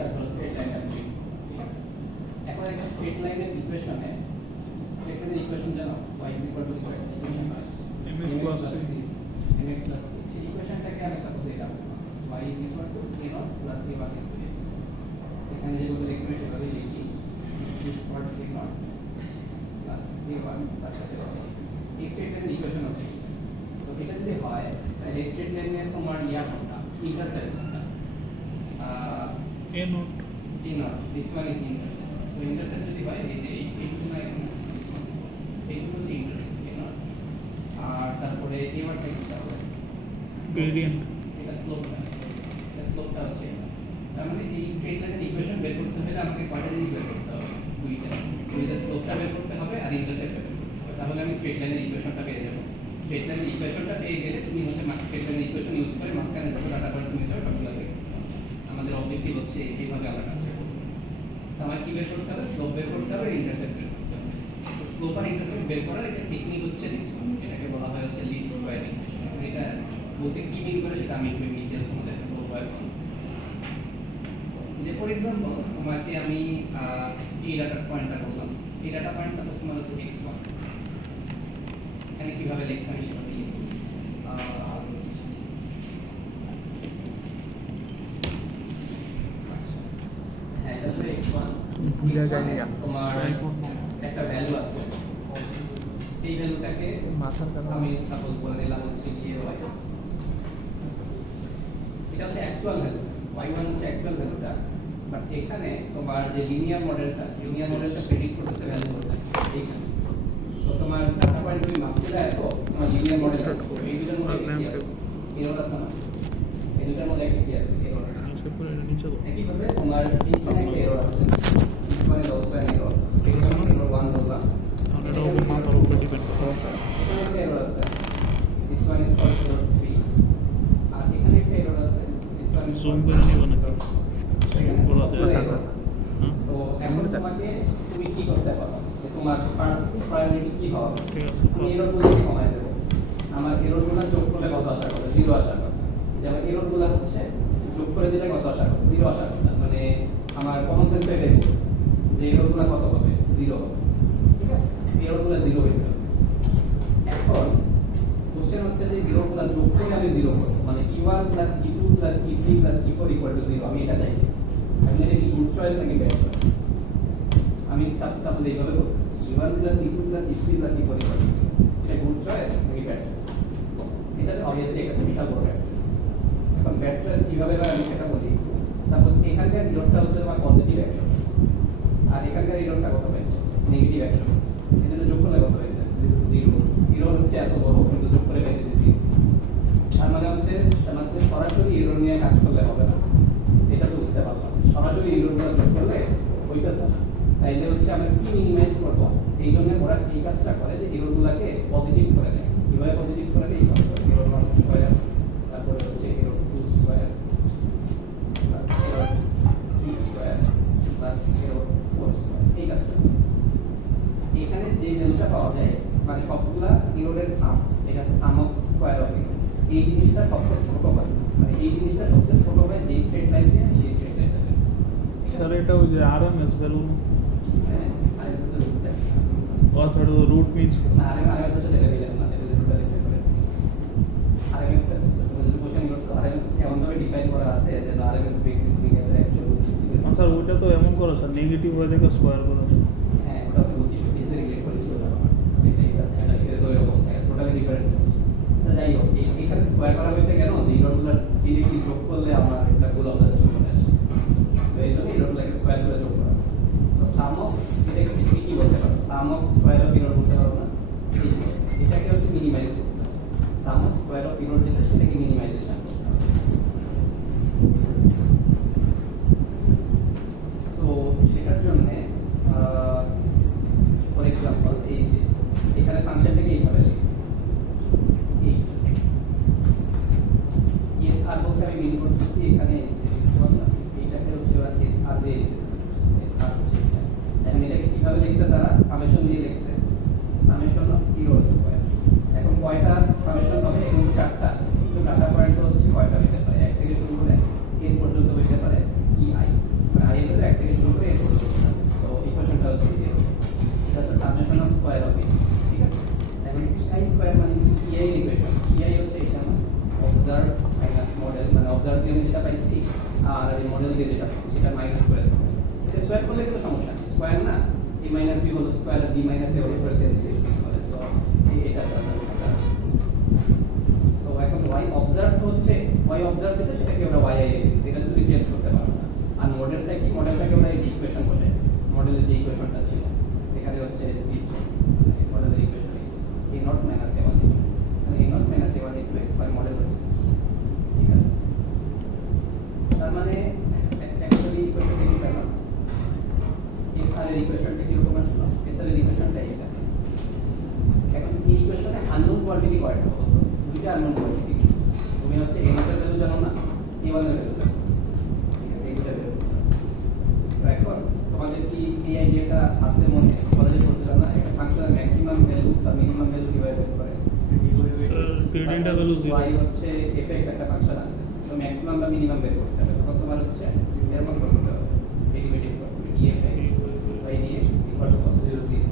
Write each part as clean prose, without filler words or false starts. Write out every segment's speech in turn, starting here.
তারপর straight line আসবে, ঠিক আছে? এখন একটা স্ট্রেট লাইনের ইকুয়েশনে স্ট্রেট লাইনের ইকুয়েশন জানো y = equation mx plus c mx plus c এই ইকুয়েশনটাকে আমি সাপোজ এটা y = a0 plus a1 into x এখানে যেগুলো লিখবে সেভাবে লিখি x is equal to a0 plus a1 তার সাথে x এই স্ট্রেট লাইনের ইকুয়েশন আছে। তো এটা যদি হয় তাহলে স্ট্রেট লাইনের তোমার ইয়া কোনটা ইন্টারসেপ্ট কোনটা a not a0 this one is intercept, so intercept যদি হয় এই যে এইটুকু না এখানে এইটুকু হচ্ছে intercept a0 আর তারপরে a1 টা কি হবে gradient এটা স্লোপটা হচ্ছে তার মানে এই স্ট্রেট লাইনের ইকুয়েশন বের করতে হলে আমাকে কয়টা জিনিস বের করতে হবে দুইটা স্লোপটা বের করতে হবে আর ইন্টারসেপ্টটা বের করতে হবে, তাহলে আমি স্ট্রেট লাইনের ইকুয়েশনটা পেয়ে যাব। স্ট্রেট লাইনের ইকুয়েশনটা পেয়ে গেলে তুমি হচ্ছে স্ট্রেট লাইনের ইকুয়েশন ইউজ করে মাঝখানে যত ডাটা পয়েন্ট তুমি যাবে সবগুলো বের করতে হবে। আমাদের অবজেক্টিভ হচ্ছে এইভাবে আমরা কাজ করব। আমার কি বের করতে হবে স্লোপ বের করতে হবে ইন্টারসেপ্ট বের করতে হবে। তো স্লোপ আর ইন্টারসেপ্ট বের করার একটা টেকনিক হচ্ছে দিস ওয়ান, এটাকে বলা হয় হচ্ছে লিস্ট স্কয়ার ইকুয়েশন। এটা বলতে কি মিন করে সেটা আমি একটু ডিটেইলস মধ্যে বলবো এখন। যে ফর एग्जांपल তোমাকে আমি এই ডাটা পয়েন্টটা বললাম, এই ডাটা পয়েন্ট সাপোজ তোমার হচ্ছে x1, এখানে কিভাবে লিখছি আমি সেটা লিখি। হ্যাঁ এটা হচ্ছে x1 ভুলে যায়নি তোমার একটা ভ্যালু আছে, এই ভ্যালুটাকে মাথার কাছে আমি সাপোজ বলে দিলাম হচ্ছে কি y, এটা হচ্ছে অ্যাকচুয়াল ভ্যালু y1 হচ্ছে অ্যাকচুয়াল ভ্যালুটা, বাট এখানে তোমার যে লিনিয়ার মডেলটা প্রেডিক্ট করতেছে ভ্যালু করতে এইখানে। সো তোমার ডাটা পয়েন্ট তুমি মাপতে যায় তো তোমার লিনিয়ার মডেলটা এই দুটোর মধ্যে কি আছে এরর আছে না, এই দুটোর মধ্যে একটা কি আছে এরর আছে। একইভাবে তোমার এইখানে একটা এরর আছে, মানে also an error, এখানে এরর 1 ধরলাম, এটা হবে মাথার উপর ডিপেন্ড করে এখানে একটা এরর আছে, this one is called error 3, আর এখানে একটা এরর আছে, this one is জুম করে নিব না বলা যায় তো এখন তোমাকে তুমি কি করতে পারো যে তোমার ফার্স্ট প্রায়োরিটি কি হবে, ঠিক আছে আমি এররগুলো কমাই দেব। আমার এররগুলো যোগ করলে কত আসার কথা 0 আসার কথা, যেমন এররগুলো হচ্ছে যোগ করে দিলে কত আসার কথা 0 আসার কথা, মানে আমার কমন সেন্স এটাই বলছে যে এররগুলো কত হবে 0 হবে, ঠিক আছে এররগুলো 0 হইতে হবে। এখন কোশ্চেন হচ্ছে যে এররগুলো যোগ করে আমি 0 করব, মানে e1 e2 e3 e4 0, আমি এটা চাইছি। আমি এটা কি গুড চয়েস নাকি ব্যাড চয়েস, আমি সাপোজ এইভাবে বলতে চাচ্ছি e1 e2 e3 e4 এটা গুড চয়েস নাকি ব্যাড চয়েস, এটা অবভিয়াসলি একটা বিশাল বড় ব্যাড চয়েস। এখন ব্যাড চয়েস কিভাবে হয় আমি সেটা বলি। সাপোজ এখানকার এররটা হচ্ছে আমার পজিটিভ 100 আর এখানকার এররটা কত পাইছে নেগেটিভ 100, এদের যোগ করলে কত পাইছে 0। এরর হচ্ছে এত বড় কিন্তু যোগ করে পাইতেছি 0, তার মানে হচ্ছে সরাসরি এরর নিয়ে কাজ করলে হবে না, এটা তো বুঝতে পারলাম। সরাসরি এররগুলো যোগ করলে হইতেছে না, তাইলে হচ্ছে আমরা কি মিনিমাইজ করব, এই জন্য ওরা এই কাজটা করে যে এররগুলোকে পজিটিভ করে দেয়। কিভাবে পজিটিভ করে দেয়, এই কাজ করে এরর 1 স্কয়ার, তারপরে হচ্ছে error 2 square plus error 3 square plus error 4 square, এই কাজটা করে। এখানে যে ভ্যালুটা পাওয়া যায় মানে সবগুলা এররের সাম, এটা হচ্ছে সাম অফ স্কয়ার অফ এরর। এই জিনিসটা সবচেয়ে ছোট হয়, মানে এই জিনিসটা সবচেয়ে ছোট হয় যেই স্ট্রেট লাইন দিয়ে সেই স্ট্রেট লাইন যাবে। স্যার এটা ওই যে আরএমএস ভ্যালু আচ্ছা রুট মিন্স না আরএমএস এর সাথে এটা দিলেন না, এটা টোটালি সেপারেট। আরএমএস টা তুমি যদি কোশ্চেন করছো আরএমএস হচ্ছে এমনভাবে ডিফাইন করা আছে যে আরএমএস বেগ তুমি গেছে অ্যাকচুয়ালি। স্যার ওইটা তো এমন করা স্যার নেগেটিভ হয়ে দেখে স্কয়ার করা হ্যাঁ ওটা হচ্ছে বৈশিষ্ট্য দিয়ে রিলেট করে দিতে পারো না, এটা থেকে তো এরকম টোটালি ডিফারেন্ট। যাই হোক এখানে স্কয়ার করা হয়েছে কেন, যে এররগুলো ডিরেক্টলি যোগ করলে আমার একটা গোল অবজেক্ট চলে আসে, সো এই জন্য এররগুলোকে স্কয়ার করে যোগ করা হয়েছে। তো সাম অফ এটাকে কি বলতে পারো, সাম অফ স্কয়ার অফ এরর বলতে পারো না, এটাকে হচ্ছে মিনিমাইজ করতে হবে। সাম অফ স্কয়ার অফ এরর যেটা সেটাকে মিনিমাইজেশন করতে হবে। সো সেটার জন্য ফর এক্সাম্পল এই যে এখানে ফাংশনটাকে এইভাবে লিখছি, এসআর বলতে আমি মিন করতেছি এখানে এইটাকে হচ্ছে এসআর দিয়ে এসআর হচ্ছে এটা। এখন এটাকে কিভাবে লিখছে তারা সামেশন দিয়ে লিখছে, সামেশন অফ এরর স্কয়ার। এখন কয়টা সামেশন হবে, এখানে 4টা আছে, কিন্তু ডাটা পয়েন্ট স্কয়ার করলে কিন্তু সমস্যা নেই, স্কয়ার না, a minus b whole square b minus a whole square সে বলে। সো এটা সো এখন y অবজার্ভ হচ্ছে, y অবজার্ভ হচ্ছে সেটাকে আমরা y এ লিখছি, এটা তুমি চেঞ্জ করতে পারো না। আর মডেলটা কি, মডেলটাকে আমরা এই ইকুয়েশন বলে দিচ্ছি, মডেলের যে ইকুয়েশনটা ছিল এখানে হচ্ছে দিস মডেলের equation a not minus a1 মানে a not minus a1 equal x by model হচ্ছে this। ঠিক আছে, তার মানে অ্যাকচুয়ালি ইকুয়েশনটা কি পেলাম, এসআর এর ইকুয়েশনটা কি রকম আসলো, এসআর এর ইকুয়েশনটা এটা। এখন এই ইকুয়েশনে আননোন কোয়ান্টিটি কয়টা বলো তো? দুইটা আননোন কোয়ান্টিটি। তুমি হচ্ছে a এর ভ্যালু জানো না, a1 এর ভ্যালু জানো, ঠিক আছে, এই দুইটা ভ্যালু। তো এখন তোমাদের কি এই আইডিয়াটা আছে মনে, কলেজে পড়ছিলাম না, একটা ফাংশনের ম্যাক্সিমাম ভ্যালু বা মিনিমাম ভ্যালু কিভাবে বের করে? গ্রেডিয়েন্টের ভ্যালু 0 y হচ্ছে fx একটা ফাংশন আছে, তো ম্যাক্সিমাম বা মিনিমাম বের করতে হবে, তখন তোমার হচ্ছে এরকম করতে হবে, ডেরিভেটিভ করতে হবে dfx by dx equal to cos 0 0।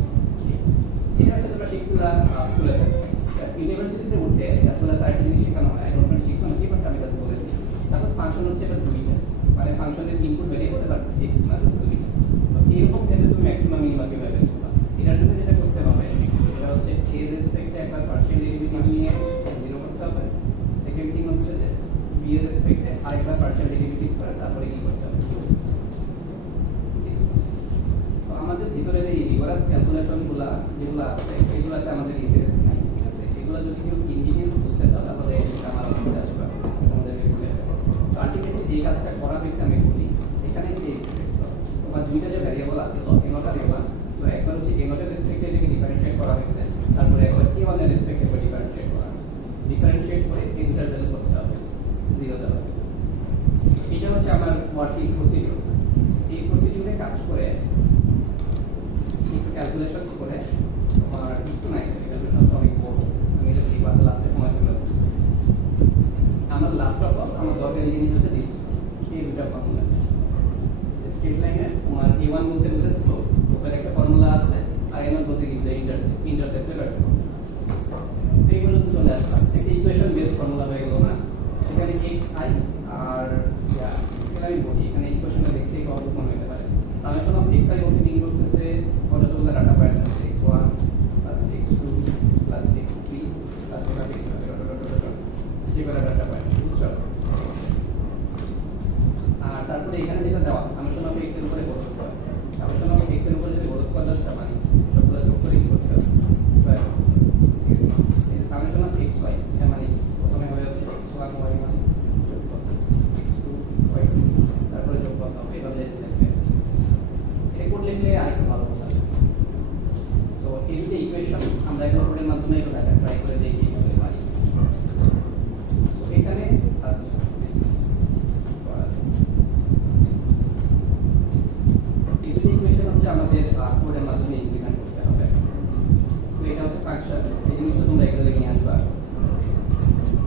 এটা হচ্ছে তোমরা শিখছিলা স্কুলে, ইউনিভার্সিটিতে উঠে আসলে একটা জিনিস শেখানো হয়, আই ডোন্ট নো শিখছো নাকি, বাট আমি তাদের বলে দিই। সাপোজ ফাংশন হচ্ছে এটা দুইটা, মানে ফাংশনের input variable but x plus 2, তো এরকম ক্ষেত্রে তুমি ম্যাক্সিমাম মিনিমাম কিভাবে বের করবা? এটার জন্য যেটা করতে হবে সেটা হচ্ছে a এর রেসপেক্টে একবার পার্শিয়াল ডেরিভেটিভ নিয়ে 0 করতে হবে, সেকেন্ড থিং হচ্ছে যে b এর রেসপেক্টে আরেকবার পার্শিয়াল ডেরিভেটিভ করে তারপরে কি করতে হবে। সো আমাদের ভিতরে এই রিভার্স ক্যালকুলেশনগুলো যেগুলো আছে এগুলোতে আমাদের ইন্টারেস্ট নাই, ঠিক আছে, এগুলো যদি কেউ ইঞ্জিনিয়ার বুঝতে চাও তাহলে এটা আমার অফিসে আসবে, আমাদেরকে বলে দেবো। সো আলটিমেটলি যে কাজটা করা হয়েছে আমি বলি, এখানে যে তোমার দুইটা যে ভ্যারিয়েবল আছে তো a0 আর a1, সো একবার হচ্ছে a0 এর রেসপেক্টে এটাকে ডিফারেন্সিয়েট করা হয়েছে, তারপরে একবার a1 এর রেসপেক্টে করে ডিফারেন্সিয়েট করা হয়েছে, ডিফারেন্সিয়েট করে এই দুটার ভ্যালু করতে হবে 0 দেওয়া হয়েছে। এটা হচ্ছে আমার ওয়ার্কিং প্রসিডিউর। এই প্রসিডিউরে কাজ করে একটু ক্যালকুলেশনস করে তোমার একটু নাই, ক্যালকুলেশনস অনেক বড়, আমি এটা এই ক্লাসে লাস্টে সময় দিলাম। আমার লাস্ট অফ অল আমার দরকারি জিনিস হচ্ছে দিস, এই দুটা ফর্মুলা স্ট্রেট লাইনে তোমার a1 বলতে বুঝে স্লোপ, স্লোপের একটা ফর্মুলা আছে, আর a0 বলতে কি বুঝে ইন্টারসেপ্টের একটা ফর্মুলা আছে। তো এইগুলো তো চলে আসবে একটা ইকুয়েশন বেস ফর্মুলা হয়ে গেল না, এখানে xi আর আমি বলি এখানে ইকুয়েশনটা দেখতে কত কোন হতে পারে, সামেশন অফ xi বলতে মিন করতেছে কতগুলো ডাটা পয়েন্ট আছে x1 x2 x3 এভাবে যেগুলো ডাটা পয়েন্ট, বুঝছো? আর তারপরে এখানে যেটা দেওয়া সামেশন অফ x এর উপরে whole square, summation of x এর উপরে যদি হোল স্কয়ার দশটা মানে সবগুলো যোগ করে কি করতে হবে, স্কয়ার। ঠিক আছে, এই সামেশন অফ xy এটা মানে প্রথমে হয়ে যাচ্ছে x1 y1 যোগ করতে x2 y2 তারপরে যোগ করতে হবে, এভাবে যেতে থাকবে। রেকর্ড লিখলে আরেকটু ভালো বোঝা যাবে। সো এই যে ইকুয়েশন আমরা এখন কোডের মাধ্যমে একটু দেখা ট্রাই করে দেখি কিভাবে পারি। সো এখানে আচ্ছা এই যে ইকুয়েশন হচ্ছে আমাদের কোডের মাধ্যমে ইমপ্লিমেন্ট করতে হবে। সো এটা হচ্ছে ফাংশন, এই জিনিসটা তোমরা এগুলো নিয়ে আসবা।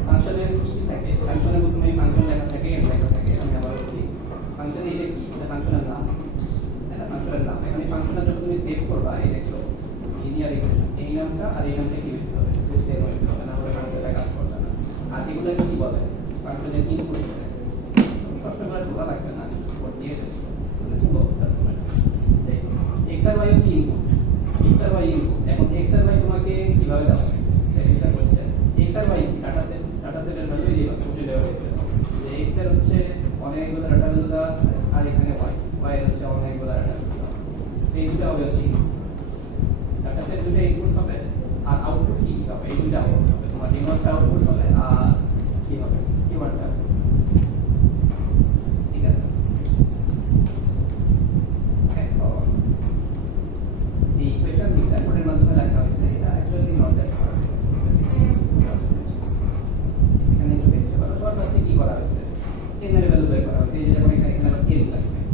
ফাংশনের কি কি থাকে, ফাংশনের প্রথমে ফাংশন লেখা থাকে, এন্ড লেখা থাকে, আমি আবার বলি ফাংশনে এটা কি, এটা ফাংশনের নাম, এটা ফাংশনের নাম। এখানে ফাংশনের যখন তুমি সেভ করবা এই দেখছো লিনিয়ার ইকুয়েশন, এই নামটা আর এই নামটা কি হতে হবে, সেম হতে হবে, না হলে এটা কাজ করবে না। আর এগুলো কি বলে, ফাংশনের ইনপুট বলে, কষ্ট করে তোলা লাগবে না, কোড দিয়ে দেবো তাহলে পুরো কাজ করে। x আর y হচ্ছে ইনপুট, x আর y ইনপুট। এখন x আর y তোমাকে কিভাবে দেওয়া হবে এটা কোশ্চেন। x আর y ডাটা সেটের ভ্যালু দিবা, বসে দেওয়া হয়েছে যে x এর হচ্ছে অনেকগুলো ডাটা ভ্যালু দেওয়া আছে, আর এখানে y এর হচ্ছে অনেকগুলো ডাটা ভ্যালু দেওয়া আছে। সেই দুটো হবে হচ্ছে ডাটা সেট দুটো ইনপুট হবে, আর আউটপুট কি হবে, এই দুটো আউটপুট হবে। তোমার a1টা আউটপুট হবে আর কি হবে a1টা, ঠিক আছে। এখন এই ইকুয়েশন দুইটা কোডের মাধ্যমে লেখা হয়েছে, এটা অ্যাকচুয়ালি নট দ্যাট হার্ড। এখানে একটু দেখতে পারো সবার ফার্স্টে কি করা হয়েছে, n এর ভ্যালু বের করা হয়েছে। এই যে যেমন এখানে n লাগবে,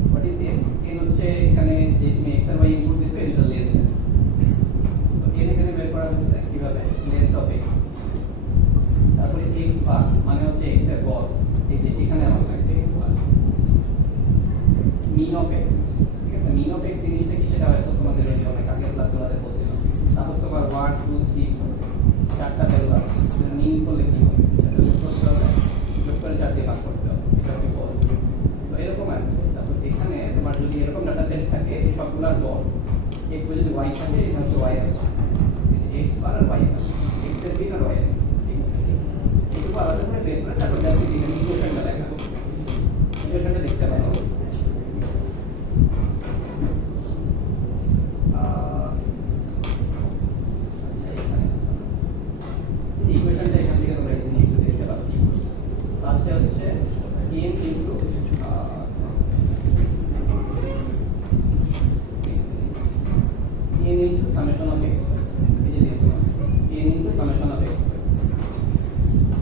হোয়াট ইজ n? n হচ্ছে এখানে যে তুমি x আর y ইনপুট দিছো এটা লেন্থ, তো n এখানে বের করা হয়েছে কিভাবে, লেন্থ অফ x, তারপরে x বার মানে হচ্ছে x এর গড়, এই যে এখানে আমার লাগবে x bar, mean of x, ঠিক আছে। মিন অফ x জিনিসটা কি সেটা হয়তো তোমাদের এই অনেক আগের ক্লাসগুলোতে বলছিলাম। সাপোজ তোমার 1 2 3 4 চারটা ভ্যালু আছে, মিন করলে কি হবে, এটা যোগ করতে হবে, যোগ করে 4 দিয়ে ভাগ করতে হবে, এটা হচ্ছে বল। সো এরকম আর সাপোজ এখানে তোমার যদি এরকম ডাটা সেট থাকে এই সবগুলোর বল এক করে যদি y থাকে এটা হচ্ছে y আছে x বার আর y আছে x এর দিন আর y এর দিন এটুকু আলাদা করে বের করে তারপর যাতে এখানে ইকুয়েশনটা লেখা আছে ইকুয়েশনটা দেখতে পারো আচ্ছা এখানে আছে ইকুয়েশনটা এখান থেকে তোমরা ইজিলি একটু দেখতে পারো কি করছে ফার্স্টে হচ্ছে n into n into summation of x এই যে this one n into summation of x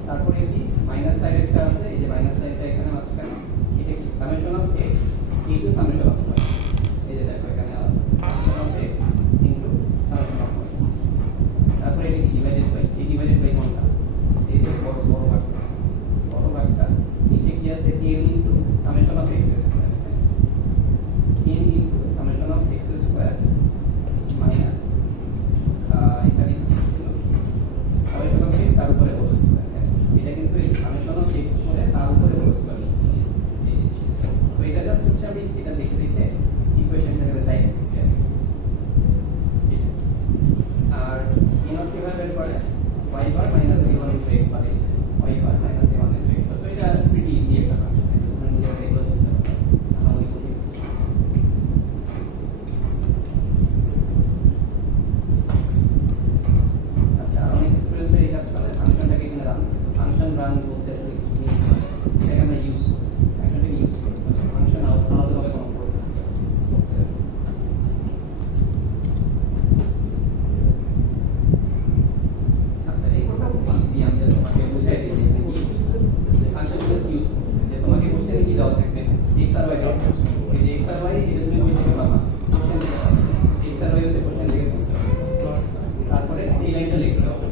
তারপরে কি মাইনাস সাইড একটা আছে এই যে মাইনাস সাইডটা এখানে মাঝখানে এটা কি summation of x into summation of y এই যে দেখো এখানে summation of x into summation of y তারপরে এটা কি ডিভাইডেড বাই এই ডিভাইডেড বাই কোনটা এই যে বড় ভাগটা নিচে কি আছে n into summation of x square n into summation of x square minus এখানে সামেশন অফ x তার উপরে হোল স্কয়ার এটা কিন্তু এই সামেশন অফ x করে তার উপরে হোল স্কয়ার তো এটা জাস্ট হচ্ছে আমি এটা দেখে দেখে ইকুয়েশনটাকে তাই লিখছি আর ইনট কিভাবে বের করে y bar minus a1 into x bar y bar minus a1 into x bar so এটা প্রিটি ইজি একটা ফাংশন তোমরা নিজেরা এগুলো বুঝতে পারবে আমি বলি ফাংশন রান বলতে আসলে কিছু নেই এটাকে আমরা ইউজ করি ফাংশনটাকে ইউজ করি ফাংশন আলাদাভাবে কোনো করব আচ্ছা এই কোডটা ইজি আমি জাস্ট তোমাকে বুঝাই দিই যে কি করছে ফাংশন জাস্ট ইউজ করছে যে তোমাকে কোশ্চেনে কি দেওয়া থাকবে x আর y ডট এই যে x আর y এটা তুমি বই থেকে পাবা কোশ্চেন থেকে পাবা x আর y হচ্ছে কোশ্চেন থেকে তারপরে এই লাইনটা লিখতে হবে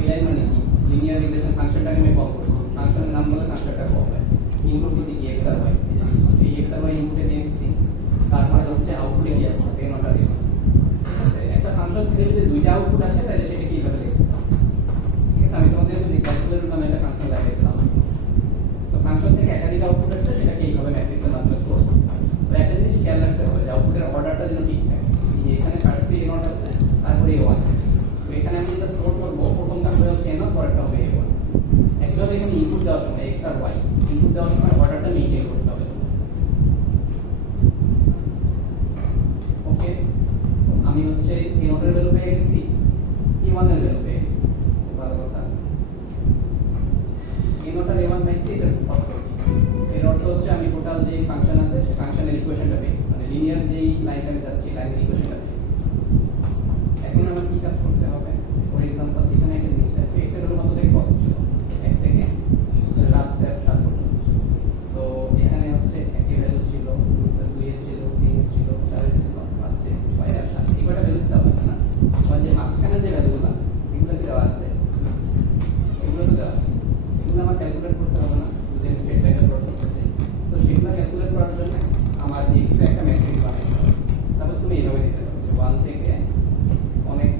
এই লাইন মানে কি লিনিয়ার রিলেশন ফাংশনটাকে আমি কল করছি ফাংশনের নাম বলে ফাংশনটা কল হয় ইনপুট দিছি কি x আর y এই x আর y ইনপুটে দিয়ে দিছি তারপরে হচ্ছে আউটপুটে কি আসছে সেকেন্ড অর্ডার দিলাম ঠিক আছে একটা ফাংশন থেকে যদি দুইটা আউটপুট আসে তাহলে সেটা কিভাবে লিখতে হবে ঠিক আছে আমি তোমাদের যে ক্যালকুলেটর নামে একটা ফাংশন দেখাইছিলাম তো ফাংশন থেকে একাধিক আউটপুট আসছে সেটাকে এইভাবে ম্যাট্রিক্সের মাধ্যমে স্টোর করতে হবে তো একটা জিনিস খেয়াল রাখতে হবে যে আউটপুটের অর্ডারটা যেন ঠিক থাকে এখানে ফার্স্টে a নট আছে তারপরে a1 আছে তো এখানে আমি যেটা স্টোর করব প্রথম কাজটা হচ্ছে a0 পরেরটা হবে a1 একইভাবে এখানে ইনপুট দেওয়ার সময় x আর y ইনপুট দেওয়ার সময় অর্ডারটা মেইনটেইন করতে হবে ওকে আমি হচ্ছে a0 এর ভ্যালু পেয়ে গেছি a1 এর ভ্যালু পেয়ে গেছি ভালো কথা a0 আর a1 পাইছি এটা অর্থ এর অর্থ হচ্ছে আমি টোটাল যে ফাংশন আছে সেই ফাংশনের ইকুয়েশনটা পেয়ে গেছি মানে লিনিয়ার যেই লাইনটা আমি যাচ্ছি লাইনের ইকুয়েশনটা পেয়ে গেছি এখন আমার কি কাজ করতে হবে ফর एग्जांपल এখানে একটা জিনিস আছে x এর মতো থেকে কত ছিল 1 থেকে 7 পর্যন্ত সো এখানে হচ্ছে একই ভ্যালু ছিল 2 এর ছিল 3 এর ছিল 4 এর ছিল 5 এর 6 এর 7 এই কয়টা ভ্যালু দিতে হবে না আর যে মাঝখানে যে ভ্যালুগুলো এগুলো কি দেওয়া আছে এগুলো তো দেওয়া আছে এগুলো আমার ক্যালকুলেট করতে হবে না যদি আমি স্টেট লাইনে প্লট করতে চাই সো সেগুলো ক্যালকুলেট করার জন্য আমার x এর একটা ম্যাট্রিক্স বানাইতে হবে সাপোজ তুমি এইভাবে দিতে পারো যে 1 থেকে অনেক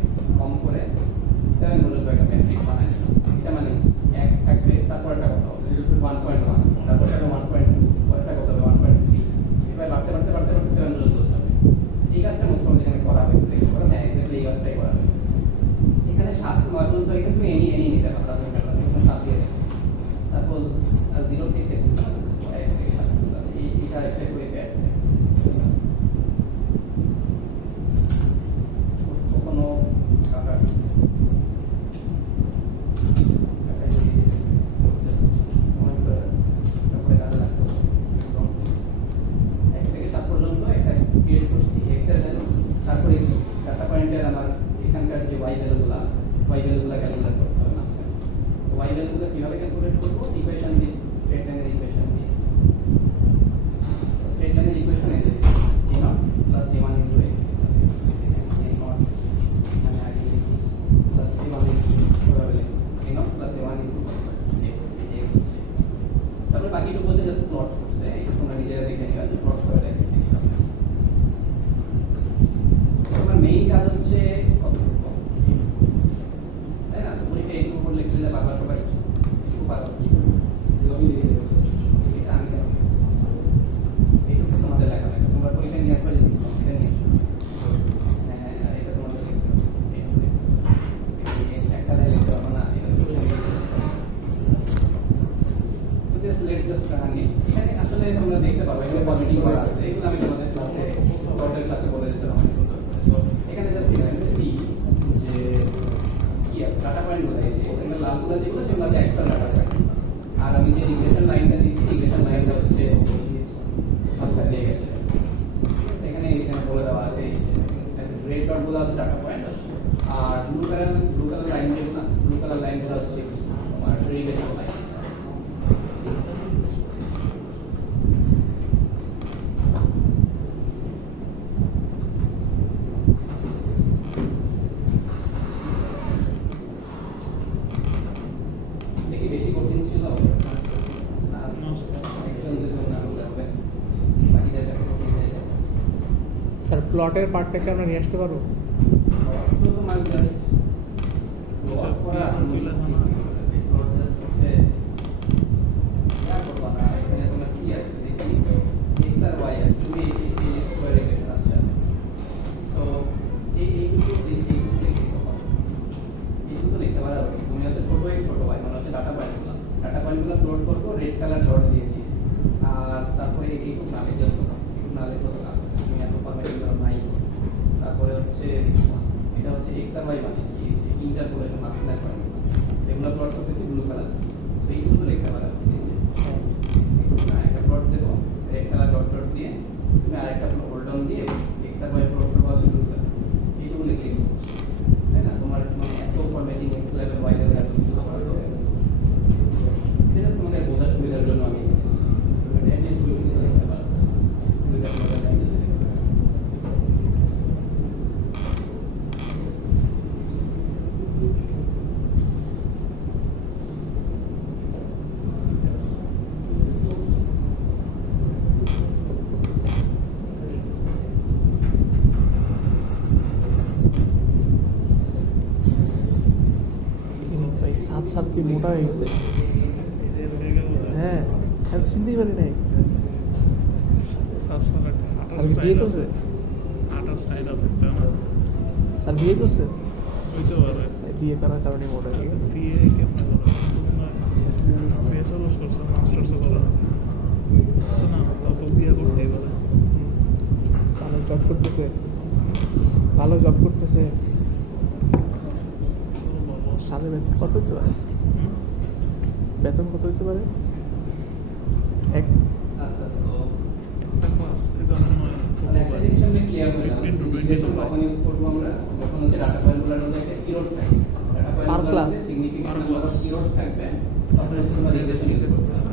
ফরম্যাটিং করা আছে এগুলো আমি তোমাদের ক্লাসে প্লটের ক্লাসে বলে দিয়েছিলাম অনেক সুন্দর করে। সো এখানে জাস্ট সি যে কি আছে ডাটা পয়েন্ট গুলো এই যে এখানে লালগুলো যেগুলো সেগুলো আছে এক্সট্রা ডাটা পয়েন্ট। আর আমি যে রিগ্রেশন লাইনটা দিয়েছি রিগ্রেশন লাইনটা হচ্ছে মাঝখানে দিয়ে গেছে। এখানে এখানে বলে দেওয়া আছে এই যে রেড ডট গুলো আছে ডাটা পয়েন্ট আর ব্লু কালার লাইন যেগুলো ব্লু কালার লাইনগুলো হচ্ছে তোমার রিগ্রেশন লাইন। দেখি বেশি কঠিন ছিল না একজন দুজন না বললে হবে বাকিদের কাছে কঠিন হয়ে যাবে। স্যার প্লটের পার্টটাকে আমরা নিয়ে আসতে পারবো? তো তোমার জাস্ট ওয়ার্ক করা তুলে না প্লট জাস্ট হচ্ছে ইয়া করবা না এখানে তোমার কি আছে দেখি এক্স আর ওয়াই আছে তুমি এই স্কোয়ার রিলেশন আছে। সো এইগুলো দেখি তখন এইগুলো লিখতে পারো তুমি হচ্ছে ছোট এক্স ছোট ওয়াই মানে হচ্ছে ডাটা পয়েন্টগুলো প্লট করবো রেড কালার ডট দিয়ে দিয়ে আর তারপরে এইটুকু না লিখলে তো একটু না লিখলে তো কাজ নেই। তুমি এত ফরম্যাটিং নাই। তারপরে হচ্ছে এটা হচ্ছে এক্স আর ওয়াই মানে কি ইন্টারপোলেশন মাল্টিপ্লাই করা এগুলো প্লট করতেছি ব্লু কালার। তো এইগুলো তো লিখতে পারো এইটুকু না একটা প্লট দেবো রেড কালার ডট ডট দিয়ে তুমি আরেকটা হোল্ড ডাউন দিয়ে এক্স আর ওয়াই প্লট করবো হচ্ছে ব্লু কালার এইটুকু লিখলেই তাই না? তোমার মানে এত formatting X level Y level এত কিছু করা তো এটা তোমাদের বোঝার সুবিধার জন্য আমি অ্যাটলিস্ট দুইটা লিখতে পারো দুইটা প্লটের লাইন আছে ভাই সাত সাত কি মোটা হয়ে গেছে। হ্যাঁ এত চিনতেই পারি নাই। আর কি বিয়ে করছে? স্যার বিয়ে করছে? বিয়ে করার কারণে মোটা হয়ে গেছে। ভালো জব করতেছে, ভালো জব করতেছে। সালে বেতন কত হতে পারে? বেতন কত হতে পারে? আচ্ছা সো তাহলে একটা জিনিস আমরা ক্লিয়ার করলাম রিগ্রেশন কখন ইউজ করব আমরা যখন হচ্ছে ডাটা পয়েন্টগুলোর মধ্যে একটা কিরোড থাকবে ডাটা পয়েন্টগুলোর মধ্যে সিগনিফিকেন্ট নাম্বার অফ কিরোড থাকবে তখন হচ্ছে তোমরা রিগ্রেশন ইউজ করতে হবে।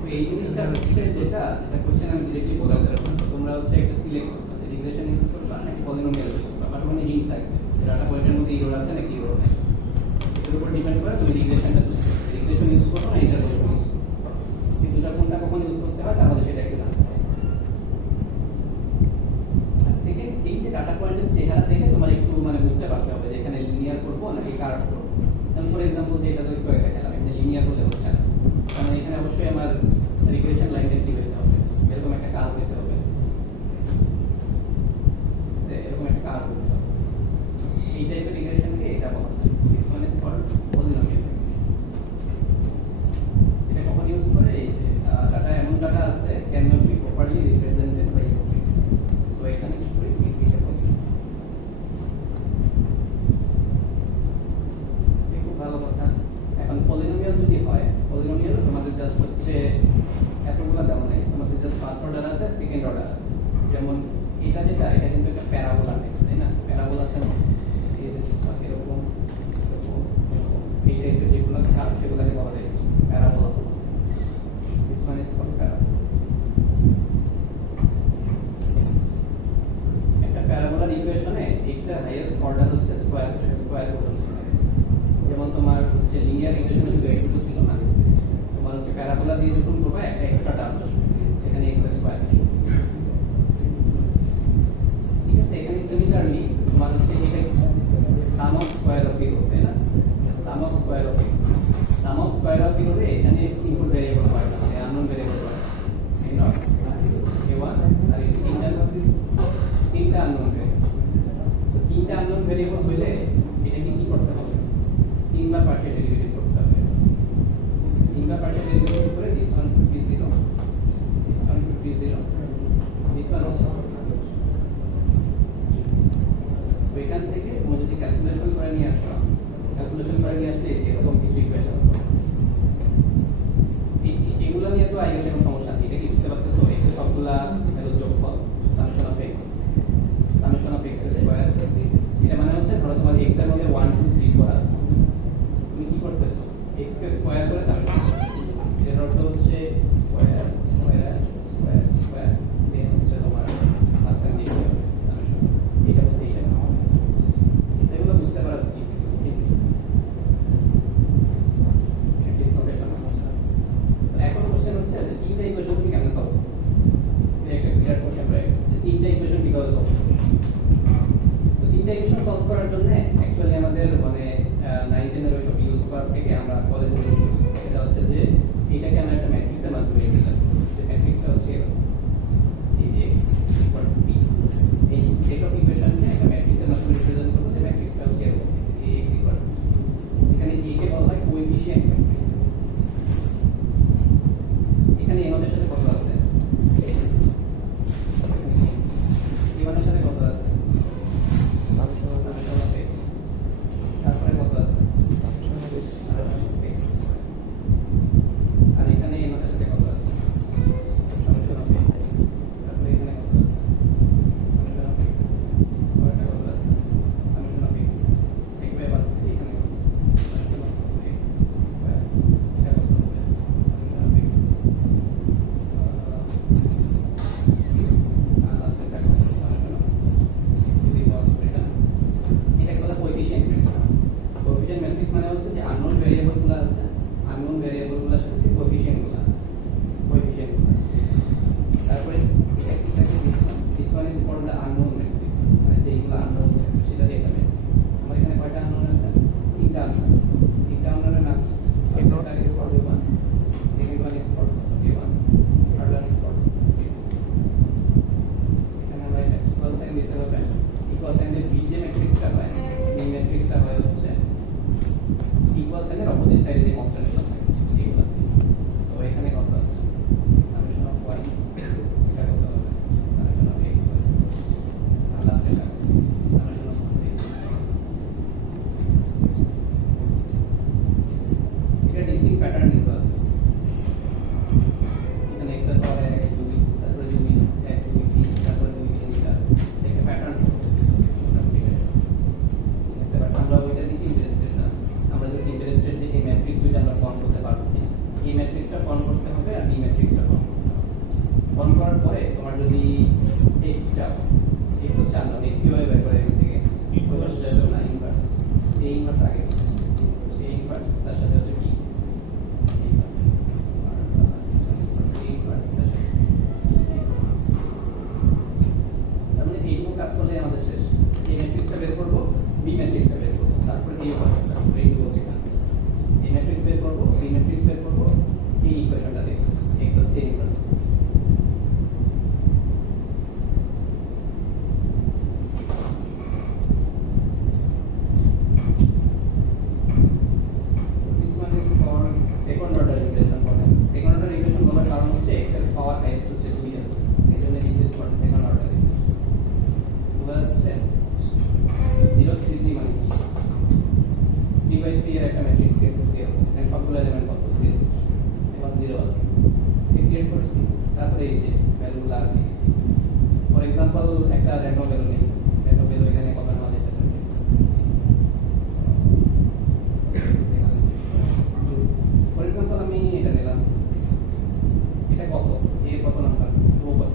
তো এই জিনিসটা হচ্ছে যেটা কোশ্চেন আমি ডিরেক্টলি বলে দিলাম তোমরা হচ্ছে একটা সিলেক্ট করবে রিগ্রেশন ইউজ করবা নাকি পলিনোমিয়াল ইউজ করবা বাট মানে লিংক থাকবে ডাটা পয়েন্টের মধ্যে ইরর আছে নাকি ইরর নেই এর উপর ডিপেন্ড করে তুমি রিগ্রেশনটা চুজ করবে রিগ্রেশন ইউজ করবে না ইন্টারপোলেশন ইউজ করবে কিন্তু এটা কোনটা কখন ইউজ করতে হয় তাহলে সেটা একটু জানতে হবে। সেকেন্ড এই যে ডাটা পয়েন্টের চেহারা দেখে তোমার একটু মানে বুঝতে পারতে হবে যে এখানে লিনিয়ার করবো নাকি কার্ভ করবো। ফর এক্সাম্পল যেটা তো একটু আগে দেখালাম এখানে লিনিয়ার করলে হচ্ছে না কারণ এখানে অবশ্যই আমার রিগ্রেশন লাইনটা কি হতে হবে এরকম একটা কার্ভ দিতে হবে এরকম একটা কার্ভ দিতে হবে এই টাইপের রিগ্রেশনকে এটা বলা হয় this one is called polynomial. এটা কখন ইউজ করে এই যে ডাটা এমন ডাটা আছে can not be properly represented by screen. So এখানে কি করি এটা বলি খুব ভালো কথা। এখন পলিনোমিয়াল যদি হয় পলিনোমিয়াল তোমাদের জাস্ট হচ্ছে এতগুলো দেওয়া নেই তোমাদের জাস্ট ফার্স্ট অর্ডার আছে সেকেন্ড অর্ডার আছে। যেমন এটা যেটা এটা কিন্তু একটা প্যারাবোলা নেই তাই না প্যারাবোলা আছে না এরকম এরকম এরকম এই টাইপের যেগুলো খারাপ সেগুলোকে বলা যায় parabola. This one is called parabola. একটা প্যারাবোলার ইকুয়েশনে x এর হাইয়েস্ট অর্ডার হচ্ছে স্কয়ার করতে যেমন তোমার হচ্ছে লিনিয়ার ইকুয়েশনে যদি এইটুকু ছিল না তোমার হচ্ছে প্যারাবোলা দিয়ে যখন করবে একটা এক্সট্রা টার্ম আসবে এখানে x স্কয়ার। ঠিক আছে এখানে সিমিলারলি তোমার হচ্ছে এটা sum of square of error তাই না sum of square of error sum of square of error এখানে ইনপুট ভেরিয়েবল হয় মানে আননোন ভেরিয়েবল হয় এই নট a1 আর এই তিনটা আননোন ভেরিয়েবল। সো তিনটা আননোন ভেরিয়েবল হইলে এটাকে কি করতে হবে তিনবার পার্শিয়াল ডেরিভেটিভ করতে হবে তিনবার পার্শিয়াল ডেরিভেটিভ করে this one should be 0 solve করব। তো তিনটা ইকুয়েশন সলভ করার জন্য অ্যাকচুয়ালি আমাদের মানে 9 10 এর ওইসব ইউজ করার থেকে আমরা কলেজে ইউজ করব। এটা হচ্ছে যে এটাকে আমরা একটা ম্যাট্রিক্সের মাধ্যমে রিপ্রেজেন্ট করব। যে ম্যাট্রিক্সটা হচ্ছে এই যে x ইকুয়াল টু b, এই সেট অফ ইকুয়েশনকে একটা ম্যাট্রিক্সের মাধ্যমে রিপ্রেজেন্ট করব। যে ম্যাট্রিক্সটা হচ্ছে এরকম x ইকুয়াল টু, এখানে a কে বলা হয় কোএফিশিয়েন্ট ম্যাট্রিক্স। এখানে a এর সাথে কত আছে, a1 এর সাথে কত আছে, summation of x, তারপরে কত আছে, summation of x, আর এখানে a এর সাথে কত আছে, summation of x, তারপরে এখানে কত আছে, summation of x, ওটা কত আছে, summation of x, একবার বাদ দিই, এখানে summation of x স্কয়ার, এটা কত হবে, summation of x, আর লাস্টে এটা কত, summation of যদি বল এটা এটাকে বলা কোএফিশিয়েন্ট ম্যাট্রিক্স। কোএফিশিয়েন্ট ম্যাট্রিক্স মানে হচ্ছে যে আননোন ভেরিয়েবলগুলো আছে, আননোন ভেরিয়েবলগুলোর সাথে যে কোএফিশিয়েন্টগুলো আছে, কোএফিশিয়েন্টগুলো। তারপরে এটা কি থাকে, this one is called the unknown matrix, মানে যেগুলো আননোন সেটা দিয়ে একটা ম্যাট্রিক্স। আমার এখানে কয়টা আননোন আছে, তিনটা আননোন আছে। তিনটা আননোনের নাম কি, একটা is called a1, second one is called a1, third one is called a2। এখানে আমরা এটা ইকুয়াল সাইন দিতে হবে। ইকুয়াল সাইন দিয়ে বি যে ম্যাট্রিক্সটা হয়, এই ম্যাট্রিক্সটা হয় হচ্ছে ইকুয়াল সাইনের অপোজিট সাইডে যে কনস্ট্যান্টগুলো থাকে এগুলো। সো এখানে কত আছে, সামেশন অফ y, এটা কত হবে, সামেশন অফ x y, আর লাস্টে এটা সামেশন অফ x। এটা ডিস্টিংক্ট প্যাটার্ন কিন্তু আছে। এখানে x এর পাওয়ার 1 2, তারপরে 2 1 2 3, তারপরে 2 3 4, একটা প্যাটার্ন মোটামুটি ঠিক আছে। বাট আমরা ওইটা দিকে ইন্টারেস্টেড না, আমরা জাস্ট ইন্টারেস্টেড যে এই ম্যাট্রিক্স দুইটা আমরা ফর্ম করতে পারবো কিনা। এই ম্যাট্রিক্সটা ফর্ম করতে হবে আর বি ম্যাট্রিক্সটা ফর্ম করতে হবে। ফর্ম করার পরে তোমার যদি x চাও, x হচ্ছে আননোন, x কিভাবে বের করে এখান থেকে, ইনভার্স যাবে না, ইনভার্স, এই ইনভার্স আগে, সেই ইনভার্স তার সাথে হচ্ছে b, এইটুকু কাজ করলে আমাদের শেষ। এই ম্যাট্রিক্সটা বের করবো, বি ম্যাট্রিক্সটা বের করবো, তারপরে এই ইকুয়েশনটা, এইটুকু হচ্ছে কাজ। এই ম্যাট্রিক্স বের করবো, বি ম্যাট্রিক্স বের করবো, এই ইকুয়েশনটা দেখবো, x হচ্ছে inverse. So this one is called second order regression বলে। Second order regression বলার কারণ হচ্ছে x এর পাওয়ার x হচ্ছে 2 আছে, এই জন্য this is called second order regression। বোঝা যাচ্ছে? 0 3 3 মানে কি, 3/3 এর একটা ম্যাট্রিক্স ক্রিয়েট করছি এরকম, এখানে সবগুলো এলিমেন্ট কত, 0 এবং 0 আছে, এটা ক্রিয়েট করছি, তারপরে এই যে ভ্যালুগুলো আর দিয়েছি। ফর এক্সাম্পল একটা র্যান্ডম ভ্যালু নেই, র্যান্ডম ভ্যালু এখানে কত নামা যেতে পারে, ফর এক্সাম্পল আমি এটা নিলাম, এটা কত, এ কত নাম্বার, রো কত,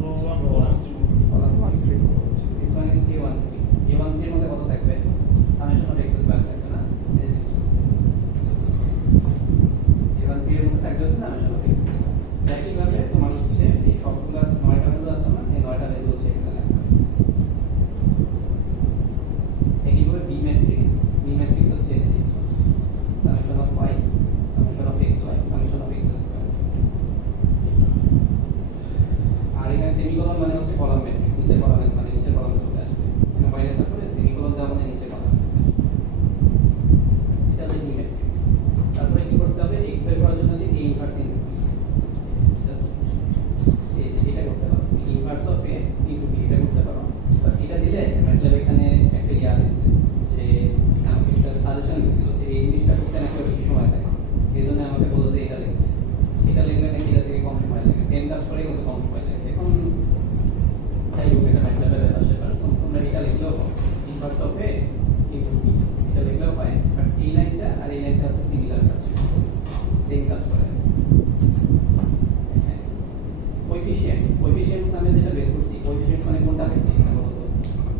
rho 1 column 1 this one is a13, a13 এর মধ্যে কত থাকবে, সামেশন অফ x স্কয়ার থাকবে না, এই যে a13 এর মধ্যে থাকবে হচ্ছে সামেশন অফ x স্কয়ার। একইভাবে তোমার হচ্ছে এই সবগুলা 9টা ভ্যালু আছে না, এই 9টা ভ্যালু হচ্ছে এখানে লেখা হয়েছে। একইভাবে b ম্যাট্রিক্স হচ্ছে this one, summation of y, summation of x y, summation of x square. আর এখানে সেমিকোলন মানে হচ্ছে কলাম ম্যাট্রিক্স, নিচের কলামে মানে নিচের কলামে চলে আসবে, এখানে বাইরে তারপরে সেমিকোলন দেওয়া মানে নিচের কলামে। এটা হচ্ছে বি ম্যাট্রিক্স। তারপরে কি করতে হবে, x বের করার জন্য হচ্ছে a ইনভার্স ইনটু এটা করতে পারো, inverse of a into b, এটা করতে পারো। বাট এটা দিলে ম্যাটল্যাব এখানে একটা ইয়া দিচ্ছে যে আমাকে একটা সাজেশন দিছিল যে এই জিনিসটা করতে নাকি বেশি সময় লাগে, এই জন্য আমাকে বললো যে এটা লিখতে, এটা লিখলে নাকি এটা থেকে কম সময় লাগে, সেম কাজ করে কিন্তু কম সময় লাগে। এখন যাই হোক, এটা ম্যাটল্যাবের ব্যাপার সেপার, তোমরা এটা লিখলেও পাও, inverse of a into b, এটা লিখলেও পাই। বাট এই লাইনটা আর এই লাইনটা হচ্ছে সিমিলার কাজ, সেম কাজ করে। কোএফিশিয়েন্টস নামে যেটা বের করছি, কোএফিশিয়েন্টস মানে কোনটা বেশি এটা বলতো,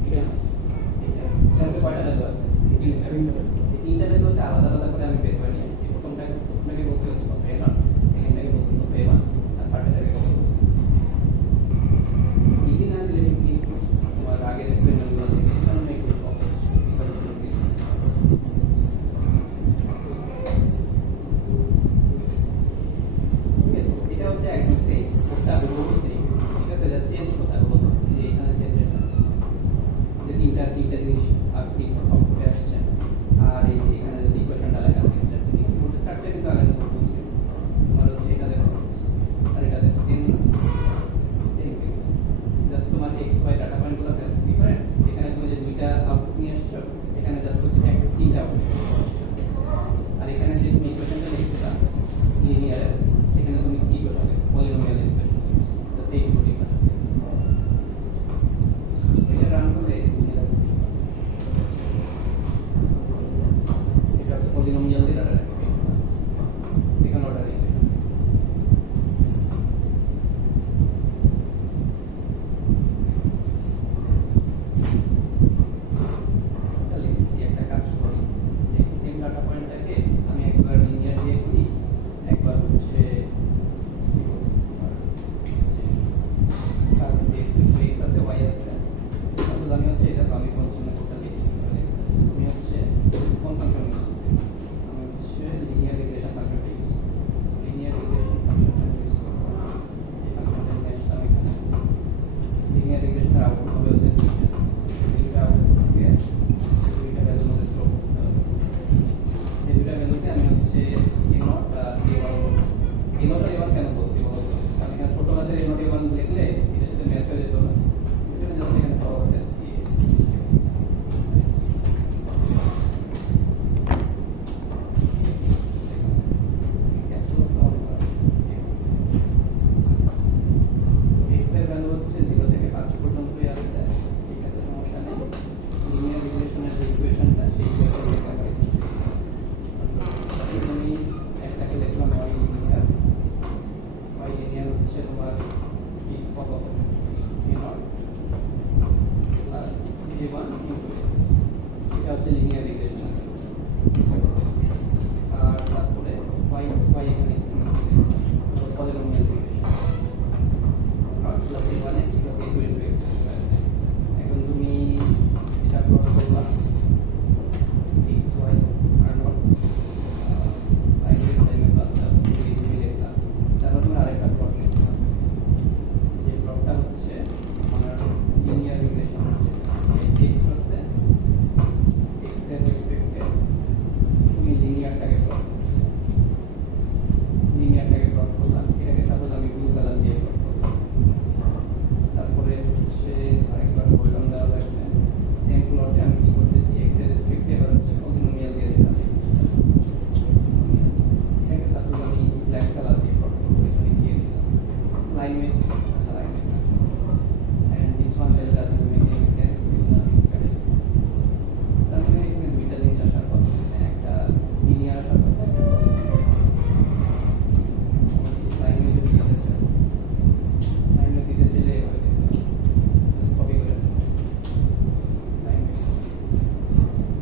এটা এটাতে কয়টা ভ্যালু আছে, তিনটা ভ্যালু হচ্ছে আলাদা আলাদা করে আমি বের করে নিয়ে আসছি। প্রথমটাকে বলছি হচ্ছে কত a1, সেকেন্ডটাকে বলছি কত a1, আর থার্ডটাকে কত বলছি। ইজি না রিলেটিভলি আছে তো জানি হচ্ছে এটা তো আমি কোন জন্য টোটালি তুমি হচ্ছে কোন ফাংশন ইউজ করতেছি আমি হচ্ছে লিনিয়ার রিগ্রেশন ফাংশনটা ইউজ করব লিনিয়ার রিগ্রেশন ফাংশনটা ইউজ করব এই ফাংশনটা নিয়ে আসলাম এখানে লিনিয়ার রিগ্রেশনের আউটপুট হবে হচ্ছে দুইটা আউটপুট দিয়ে দুইটা ভ্যালুর মধ্যে স্টোর করতে হবে এই দুইটা ভ্যালুকে আমি হচ্ছে a0 আর a1 a0 আর a1 কেন বলছি বলো তো কারণ এখানে ছোট হাতের a0 a1 লিখলে এটার সাথে ম্যাচ হয়ে যেত না এজন্য জাস্ট এখানে বড় হাতের দিয়ে x এর ভ্যালু হচ্ছে 0 থেকে 5 পর্যন্তই আছে ঠিক আছে সমস্যা নেই লিনিয়ার রিগ্রেশনের যে ইকুয়েশনটা সেই ইকুয়েশন লেখা হয় তুমি একটাকে লিখলাম y লিনিয়ার হচ্ছে তোমার কি কত হবে a0 plus a1 into x এটা হচ্ছে লিনিয়ার রিগ্রেশন আর তারপরে y এখানে polynomial regression plus a1 plus a2 into x এখন তুমি এটা প্লট করবা x y আর নট লাইনের বাদটা তুমি লিখলা তারপর তুমি আরেকটা প্লট লিখবা যে প্লটটা হচ্ছে আমার লিনিয়ার রিগ্রেশন হচ্ছে x আছে x এর রেসপেক্টে তুমি লিনিয়ারটাকে প্লট করতেছো লিনিয়ারটাকে প্লট করলাম এটাকে সাপোজ আমি ব্লু কালার দিয়ে প্লট করলাম তারপরে হচ্ছে আরেকবার গোল্ডেন দেওয়া লাগবে সেম প্লটে আমি কি করতেছি x এর রেসপেক্টে এবার হচ্ছে পলিনোমিয়াল দিয়ে দিলাম এটাকে সাপোজ আমি ব্ল্যাক কালার দিয়ে প্লট করবো এখানে দিয়ে দিলাম line with line and this one will doesn't make any sense in the picture তার মানে এখানে দুইটা জিনিস আসার কথা একটা লিনিয়ার আসার কথা একটা লাইন উইথ দিতে চাই লাইন উইথ দিতে চাইলে হয়ে যেত কপি করে লাইন উইথ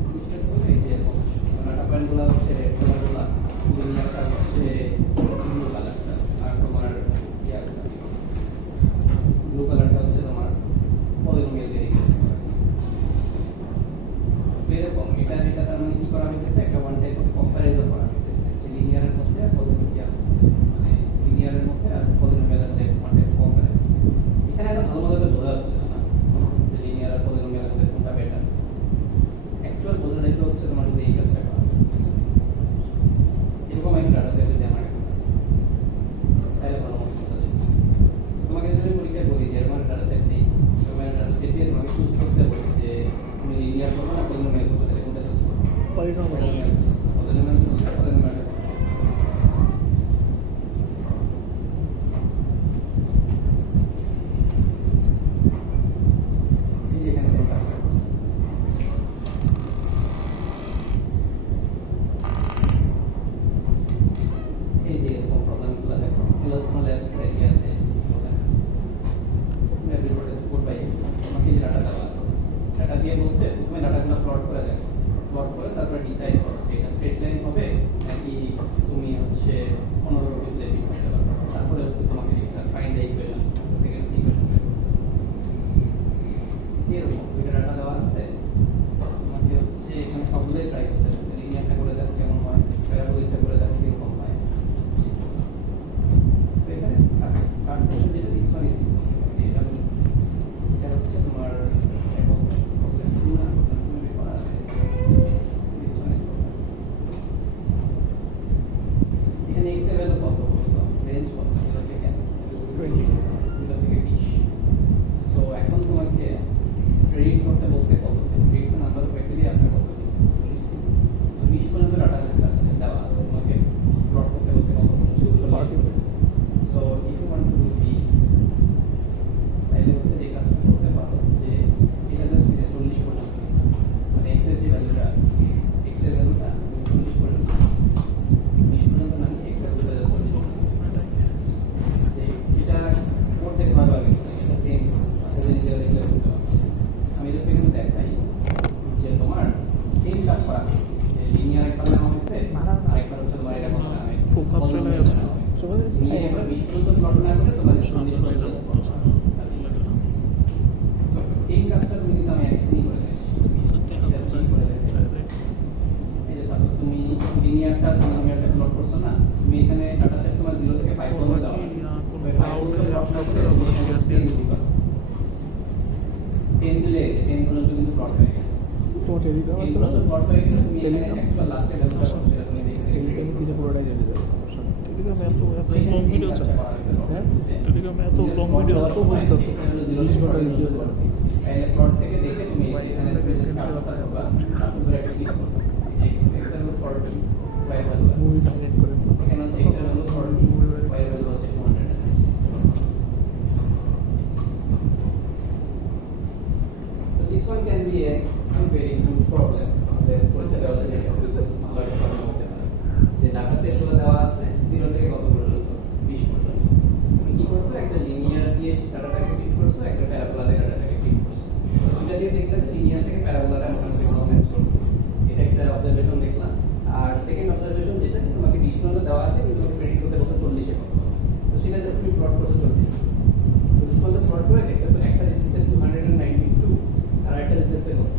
জিনিসটা তো এই যে ডাটা পয়েন্টগুলো হচ্ছে রেড কালারগুলো লিনিয়ারটা হচ্ছে ব্লু কালারটা আর তোমার ইয়ারটা ব্লু কালারটা হচ্ছে তোমার পলিনোমিয়াল দিয়ে রিপ্রেজেন্ট করা হয়েছে তো এরকম এটা তার মানে কি করা হইতেছে একটা ওয়ান টাইপ অফ কম্পারিজন করা হইতেছে যে লিনিয়ারের মধ্যে আর পলিনোমিয়াল মানে লিনিয়ারের মধ্যে আর পলিনোমিয়ালের মধ্যে ওয়ান টাইপ অফ কম্পারিজন এখানে একটা ভালো মতো বোঝা যাচ্ছে না যে লিনিয়ার আর পলিনোমিয়ালের মধ্যে কোনটা বেটার অ্যাকচুয়াল বোঝা যাইতে হচ্ছে তোমার যদি এই কাজটা করা এরকম একটা ডাটা সেট যদি আমার কাছে থাকে তাহলে ভালো মতো বোঝা যায় তোমাকে যদি পরীক্ষায় বলি যে আমার ডাটা সেট নেই তোমার ডাটা সেট দিয়ে তোমাকে চুজ করতে বলি যে তুমি লিনিয়ার করবে না পলিনোমিয়াল করবে তাহলে কোনটা চুজ করবে পলিনোমিয়াল পলিনোমিয়াল চুজ করে পলিনোমিয়াল এই যে এখানে কোনটা এই যে এরকম প্রবলেমগুলো দেখো এগুলো তোমার ল্যাব ইয়াতে তোমাকে যে ডাটা দেওয়া আছে ডাটা দিয়ে বলছে তুমি ডাটাগুলো প্লট করে দেখো প্লট করে তারপরে ডিসাইড করো যে এটা স্ট্রেট লাইন হবে নাকি তুমি হচ্ছে অন্যরকম কিছু দিয়ে ফিট করতে পারো তারপরে হচ্ছে তোমাকে find the equation second equation বের করতে এরকম দুইটা ডাটা দেওয়া আছে তোমাকে হচ্ছে এখানে সবগুলোই ট্রাই করতে হচ্ছে লিনিয়ারটা করে দেখো কেমন হয় প্যারাবোলিকটা করে দেখো কিরকম হয় সো এখানে স্টার্ট করতে যেটা দিস ওয়ান ইজ এটা হচ্ছে তোমার প্রবলেম টু না প্রবলেম টু মে করা আছে দিস ওয়ান ইজ এখানে x এর ভ্যালু কত বলতো রেঞ্জ কত 0 থেকে 20 সো এখন তোমাকে রিড করতে বলছে কত রিড নাম্বার অফ ব্যাকটেরিয়া আপনার কত 20 পর্যন্ত ডাটা সার্ভিস দেওয়া আছে তোমাকে প্লট করতে বলছে কত পর্যন্ত so if you want to do this তাহলে হচ্ছে যে কাজটা করতে পারো যে এটা জাস্ট 40 পর্যন্ত মানে x এর যে ভ্যালুটা x এর ভ্যালুটা 40 পর্যন্ত 20 পর্যন্ত না x এর ভ্যালুটা জাস্ট 40 পর্যন্ত যে এটা করতে পারো আমি এটা সেম আসলে নিজেরা দেখলে বুঝতে পারো আমি জাস্ট এখানে দেখাই যে তোমার সেম কাজ করা হয়েছে যে লিনিয়ার একবার নেওয়া হয়েছে আরেকবার হচ্ছে তোমার এটা কত নেওয়া হয়েছে ফোকাস চলে আসে তুমি একবার 20 পর্যন্ত প্লট না আসলে তোমার 40 পর্যন্ত আমার টেলিগ্রাম আছে না, এইগুলো তো plot হয়ে গেলে তুমি এখানে টেলিগ্রাম actual last এ ভ্যালুটা কত সেটা তুমি দেখে দেখে টেলিগ্রামে দিলে পুরোটাই জেনে যাবে, সমস্যা নেই। টেলিগ্রামে এত তো এখানে লং ভিডিও same চায়, কাজটা করা হয়েছে plot হ্যাঁ? করতে। টেলিগ্রামে এত তুমি লং plot ভিডিও করার অত সময় বুঝতে হবে। XML 20 ঘন্টার plot video করবে। তাহলে plot থেকে দেখে তুমি এই যে এখানে তুমি just কার্সরটা ধরবা, কার্সর ধরে একটা click করবে। XML 40 y value আছে। মুভি ডাউনলোড করে এখানে হচ্ছে XML 40 y value হচ্ছে 200। So this one can be a very good problem. আমাদের পরীক্ষা দেওয়া যায় সবগুলো ভালো একটা problem হতে পারে। যে ডাটা সেট গুলো দেওয়া আছে 0 থেকে কত পর্যন্ত 20 পর্যন্ত। তুমি কি করছো, একটা লিনিয়ার দিয়ে ডাটাটাকে ফিট করছো, একটা প্যারাবোলা দিয়ে ডাটাটাকে ফিট করছো। দুইটা দিয়ে দেখলে লিনিয়ার থেকে প্যারাবোলাটা মোটামুটি ভালো ম্যাচ করতেছে। এটা একটা অবজারভেশন দেখলাম। আর সেকেন্ড অবজারভেশন যেটা যে তোমাকে 20 পর্যন্ত দেওয়া আছে কিন্তু তোমাকে প্রেডিক্ট করতে বলছে 40 এ কত হবে। তো সেটা জাস্ট তুমি প্লট করছো 40। 40 পর্যন্ত প্লট করে দেখতেছো একটা দিতেছে 292 আর একটা দিতেছে কত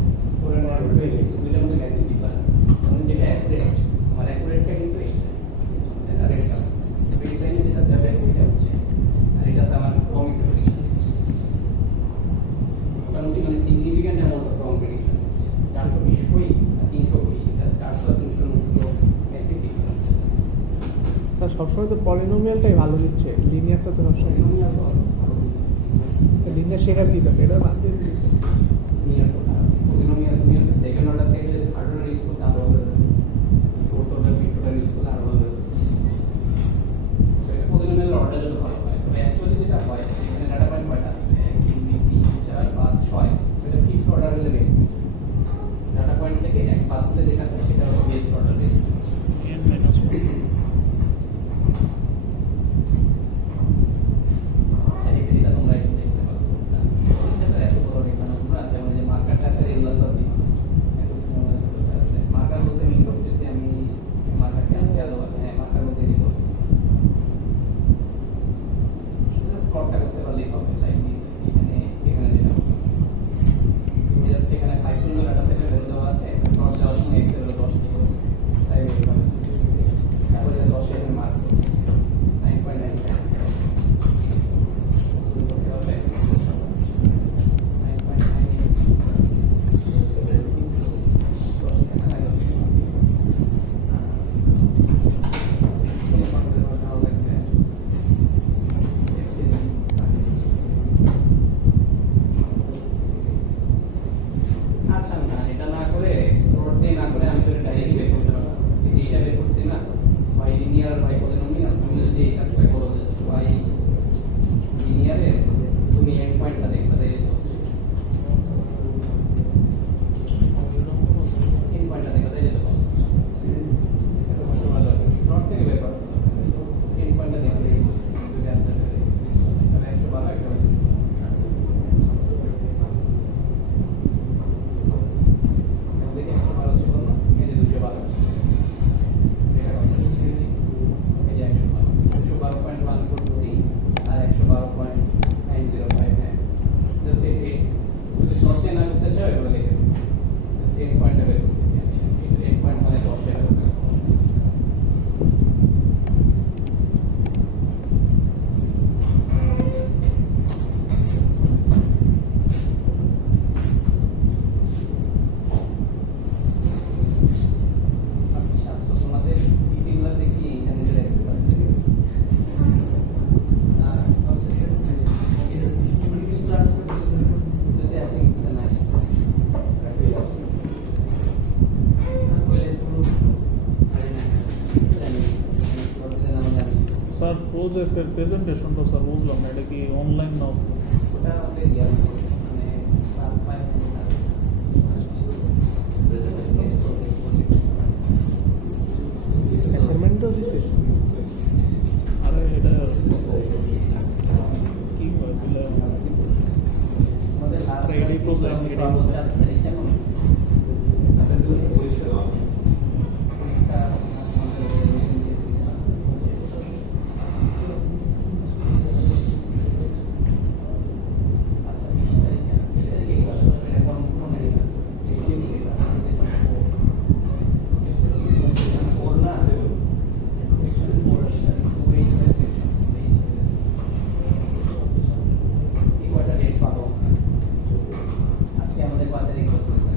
420। দুইটার মধ্যে ম্যাসিভ ডিফারেন্স আছে। কারণ যেটা অ্যাকুরেট, আমার অ্যাকুরেটটা কিন্তু এইটা। এটা রেড কালার। স্পিড লাইনে যেটা যাবে ওইটা হচ্ছে। আর এটাতে আমার রং একটা প্রেডিকশন দিচ্ছে। মোটামুটি মানে significant amount of wrong prediction দিচ্ছে। 420 কই আর 300 কই, এটা 400 আর 300 এর মধ্যে ম্যাসিভ ডিফারেন্স। স্যার সবসময় তো পলিনোমিয়ালটাই ভালো দিচ্ছে, লিনিয়ারটা তো সবসময় পলিনোমিয়াল তো ভালো দিচ্ছে। লিনিয়ার সেটা দিয়ে থাকে, এটা বাদ দিয়ে দিচ্ছে। পলিনোমিয়াল তো খারাপ। পলিনোমিয়াল তুমি হচ্ছে সেকেন্ড অর্ডার থেকে যদি থার্ড অর্ডার ইউজ করতে আরো ভালো হবে। Fourth order, fifth order use করলে আরো ভালো হবে। সেটা পলিনোমিয়াল অর্ডার যদি ভালো হয়, তবে অ্যাকচুয়ালি যেটা হয় এখানে ডাটা পয়েন্ট কয়টা আছে 1 2 3 4 5 6, সেটা ফিফথ অর্ডার হলে বেস্ট। ডাটা পয়েন্ট থেকে এক বাদ দিলে যেটা হয় সেটা হলো best order best. n minus 1 আচ্ছা এটা তোমরা একটু দেখতে পারো। এটা এত বড় রেখা না তোমরা, যেমন যে মার্কারটা একটা রেগুলার তো দিই এত কিছু মনে আছে। মার্কার বলতে মিন করতেছি আমি মার্কারকে আছে আলো আছে, হ্যাঁ মার্কার বলতে দিব। স্পটটা করতে পারলেই হবে, লাইক দিস এখানে এখানে যেটা হবে তুমি জাস্ট এখানে 5 পর্যন্ত ডাটা সেটের ভ্যালু দেওয়া আছে, প্লট দেওয়ার সময় এক্সেল 10 লিখো, তাই এইভাবে তারপরে 10 এখানে মার্ক করো 9.95 শুরু করতে হবে 9.95। আচ্ছা না এটা না করে প্লট দিয়ে না করে আমি তো ডাইরেক্ট বের করতে পারবো। এই যে এটা বের করছি না y লিনিয়ার y পলিনোমিয়াল, তুমি যদি এই কাজটা করো জাস্ট y লিনিয়ারে তুমি এন্ড পয়েন্টটা দেখবা তাই হচ্ছে এন্ড পয়েন্টটা দেখবা তাই যেতে পারো। প্লট থেকে বের করতে হবে এন্ড পয়েন্টটা দেখলে দুটো অ্যানসার হয়ে যাবে। একটা 112 একটা 200। দেখে 112 ছিল না, এই যে 212 এটা কত হচ্ছে এই যে 112 212.143 আর 112.905। হ্যাঁ জাস্ট এই যদি শর্টে না করতে চাও এগুলো লিখে দিই, জাস্ট 8 পয়েন্টটা বের করতেছি আমি। 8 পয়েন্ট মানে 10 এর হবে। আচ্ছা সো তোমাদের পিসি গুলোতে কি ইন্টারনেটের অ্যাক্সেস আছে? না হচ্ছে কিছুতে আছে কিছুতে নাই। স্যার প্রজেক্টের প্রেজেন্টেশনটা স্যার বুঝলাম না, এটা কি অনলাইন না offline? ওটা আমাদের ইয়ার মানে ক্লাস 5 অ্যাসাইনমেন্টও দিছে। আরে এটা কি হয় বলে আমাদের লাস্ট এটাই project, এটাই project। কেমন আচ্ছা 20 তারিখে 20 তারিখে ক্লাস হবে, এটা কোন কোন এরিয়া ফোর না সেকশন 4 আছে ওয়েট সেকশন এই কয়টা ডেট পাবো আজকে আমাদের 5 তারিখ চলতেছে।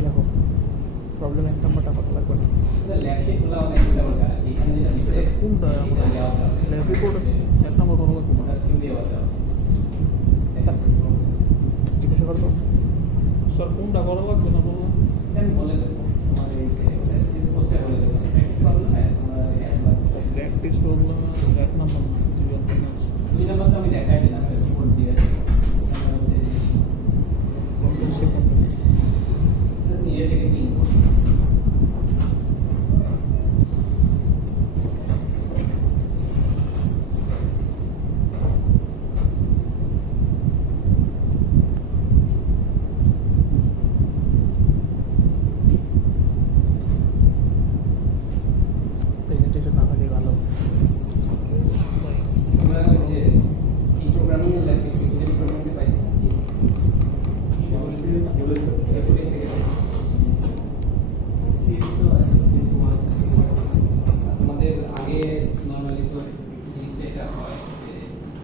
দেখো প্রবলেম এক নাম্বারটা কথা লাগবে না ল্যাব শিটগুলো অনেকগুলো হবে এখানে যেটা দিছে এটা কোনটা এটা দেওয়া যাবে ল্যাব রিপোর্ট এক নাম্বার কোনো লাগবে না দেওয়া যাবে জিজ্ঞাসা করতো স্যার কোনটা করা লাগবে না বললাম